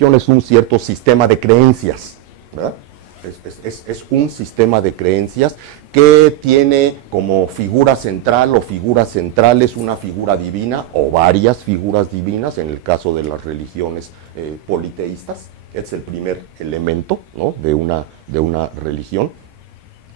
religión es un cierto sistema de creencias, ¿verdad? Es un sistema de creencias que tiene como figura central o figuras centrales una figura divina o varias figuras divinas, en el caso de las religiones politeístas. Es el primer elemento, ¿no?, de una religión.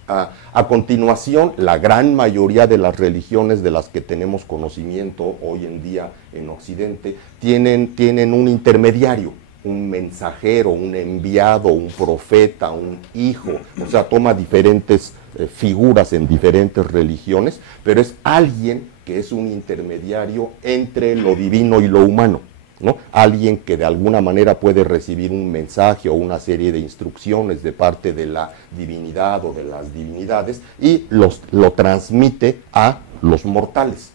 A continuación, la gran mayoría de las religiones de las que tenemos conocimiento hoy en día en Occidente tienen un intermediario, un mensajero, un enviado, un profeta, un hijo. O sea, toma diferentes figuras en diferentes religiones, pero es alguien que es un intermediario entre lo divino y lo humano, ¿no? Alguien que de alguna manera puede recibir un mensaje o una serie de instrucciones de parte de la divinidad o de las divinidades y lo transmite a los mortales.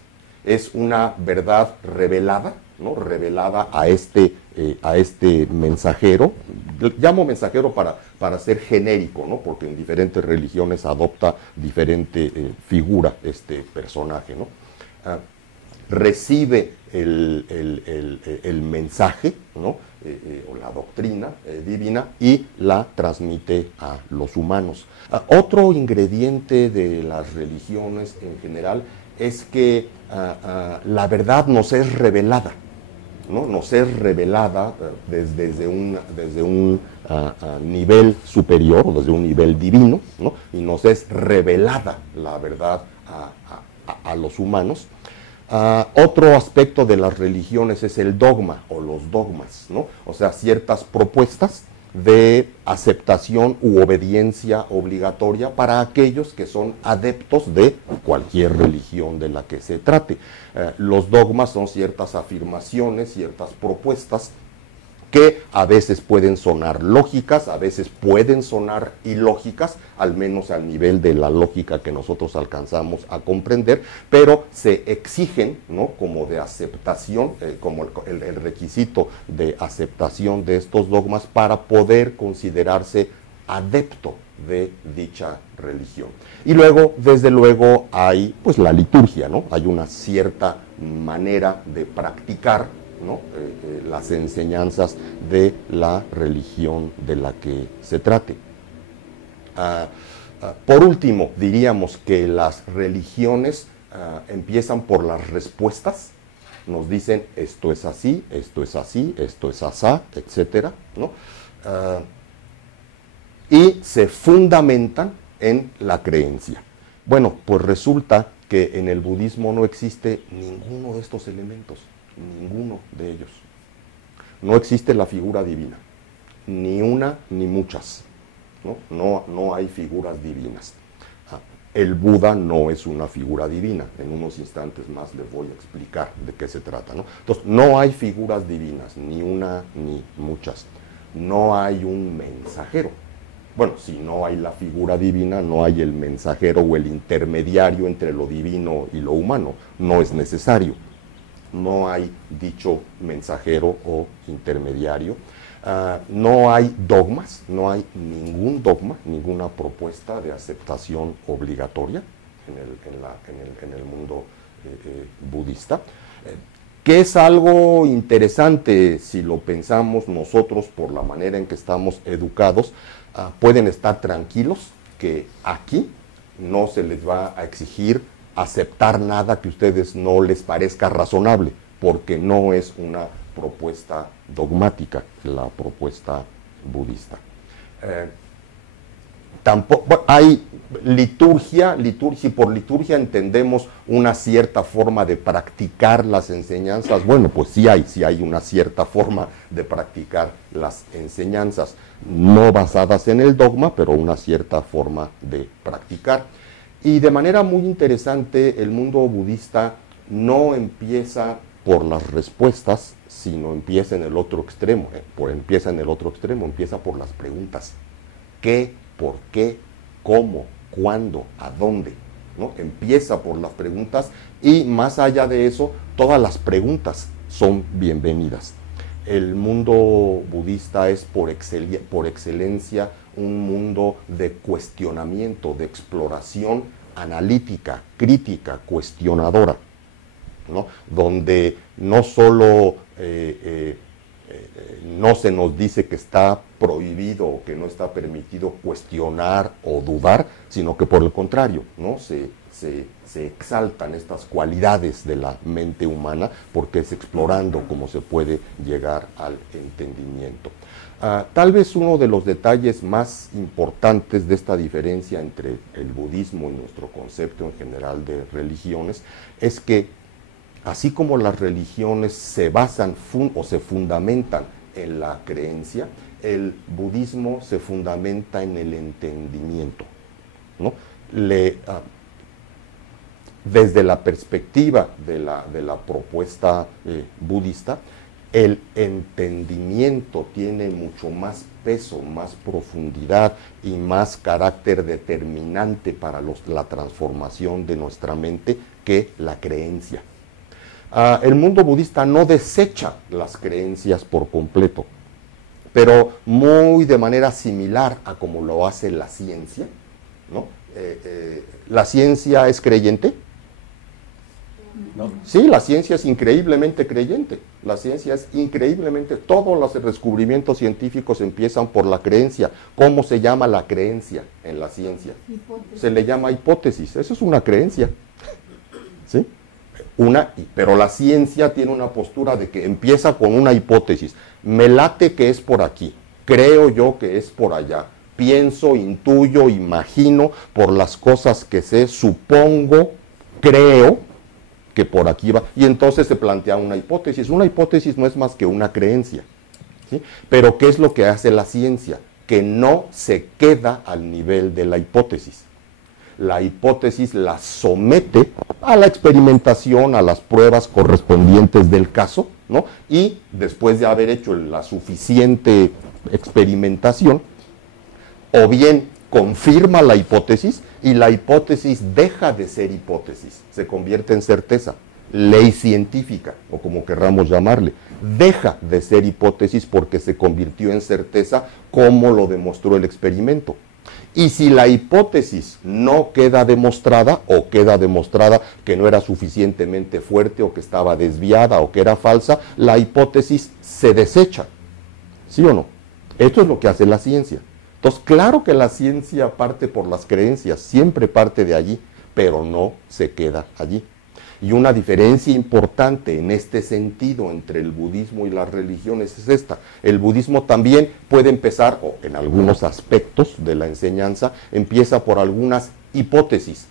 Es una verdad revelada, ¿no?, revelada a este mensajero. Llamo mensajero para ser genérico, ¿no?, porque en diferentes religiones adopta diferente figura este personaje, ¿no? Recibe el mensaje, ¿no?, o la doctrina divina y la transmite a los humanos. Otro ingrediente de las religiones en general es que la verdad nos es revelada, ¿no? Nos es revelada desde un nivel superior, o desde un nivel divino, ¿no?, y nos es revelada la verdad a los humanos. Otro aspecto de las religiones es el dogma o los dogmas, ¿no? O sea, ciertas propuestas de aceptación u obediencia obligatoria para aquellos que son adeptos de cualquier religión de la que se trate. Los dogmas son ciertas afirmaciones, ciertas propuestas que a veces pueden sonar lógicas, a veces pueden sonar ilógicas, al menos al nivel de la lógica que nosotros alcanzamos a comprender, pero se exigen, ¿no?, como de aceptación, como el requisito de aceptación de estos dogmas para poder considerarse adepto de dicha religión. Y luego, desde luego, hay pues la liturgia, ¿no? Hay una cierta manera de practicar, ¿no?, las enseñanzas de la religión de la que se trate. Por último, diríamos que las religiones empiezan por las respuestas. Nos dicen esto es así, esto es así, esto es asá, etcétera, ¿no? Y se fundamentan en la creencia. Bueno, pues resulta que en el budismo no existe ninguno de estos elementos. Ninguno de ellos. No existe la figura divina, ni una ni muchas, ¿no? No hay figuras divinas. El Buda no es una figura divina. En unos instantes más les voy a explicar de qué se trata, ¿no? Entonces, no hay figuras divinas, ni una ni muchas. No hay un mensajero. Bueno, si no hay la figura divina, no hay el mensajero o el intermediario entre lo divino y lo humano. No es necesario. No hay dicho mensajero o intermediario. No hay dogmas, no hay ningún dogma, ninguna propuesta de aceptación obligatoria en el mundo budista, que es algo interesante si lo pensamos nosotros por la manera en que estamos educados. Pueden estar tranquilos que aquí no se les va a exigir aceptar nada que a ustedes no les parezca razonable, porque no es una propuesta dogmática la propuesta budista. Tampoco hay liturgia, y por liturgia entendemos una cierta forma de practicar las enseñanzas. Bueno, pues sí hay una cierta forma de practicar las enseñanzas, no basadas en el dogma, pero una cierta forma de practicar. Y de manera muy interesante, el mundo budista no empieza por las respuestas, sino empieza en el otro extremo. Empieza por las preguntas. ¿Qué? ¿Por qué? ¿Cómo? ¿Cuándo? ¿A dónde? ¿No? Empieza por las preguntas y más allá de eso, todas las preguntas son bienvenidas. El mundo budista es por excelencia un mundo de cuestionamiento, de exploración analítica, crítica, cuestionadora, ¿no? Donde no solo no se nos dice que está prohibido o que no está permitido cuestionar o dudar, sino que por el contrario, ¿no? Se exaltan estas cualidades de la mente humana porque es explorando cómo se puede llegar al entendimiento. Tal vez uno de los detalles más importantes de esta diferencia entre el budismo y nuestro concepto en general de religiones es que así como las religiones se basan o se fundamentan en la creencia, el budismo se fundamenta en el entendimiento, ¿no? Desde la perspectiva de la propuesta budista, el entendimiento tiene mucho más peso, más profundidad y más carácter determinante para la transformación de nuestra mente que la creencia. El mundo budista no desecha las creencias por completo, pero muy de manera similar a como lo hace la ciencia, ¿no? ¿La ciencia es creyente? ¿No? Sí, la ciencia es increíblemente creyente. La ciencia es increíblemente... Todos los descubrimientos científicos empiezan por la creencia. ¿Cómo se llama la creencia en la ciencia? Hipótesis. Se le llama hipótesis. Eso es una creencia. ¿Sí? Pero la ciencia tiene una postura de que empieza con una hipótesis. Me late que es por aquí. Creo yo que es por allá. Pienso, intuyo, imagino por las cosas que sé, supongo, creo que por aquí va, y entonces se plantea una hipótesis. Una hipótesis no es más que una creencia, ¿sí? Pero ¿qué es lo que hace la ciencia? Que no se queda al nivel de la hipótesis. La hipótesis la somete a la experimentación, a las pruebas correspondientes del caso, ¿no? Y después de haber hecho la suficiente experimentación, o bien confirma la hipótesis y la hipótesis deja de ser hipótesis, se convierte en certeza, ley científica o como querramos llamarle, deja de ser hipótesis porque se convirtió en certeza como lo demostró el experimento. Y si la hipótesis no queda demostrada o queda demostrada que no era suficientemente fuerte o que estaba desviada o que era falsa, la hipótesis se desecha, ¿sí o no? Esto es lo que hace la ciencia. Entonces, claro que la ciencia parte por las creencias, siempre parte de allí, pero no se queda allí. Y una diferencia importante en este sentido entre el budismo y las religiones es esta. El budismo también puede empezar, o en algunos aspectos de la enseñanza, empieza por algunas hipótesis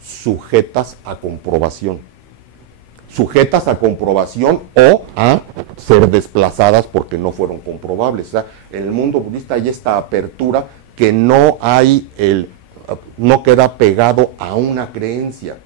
sujetas a comprobación. Sujetas a comprobación o a ser desplazadas porque no fueron comprobables. O sea, en el mundo budista hay esta apertura que no queda pegado a una creencia.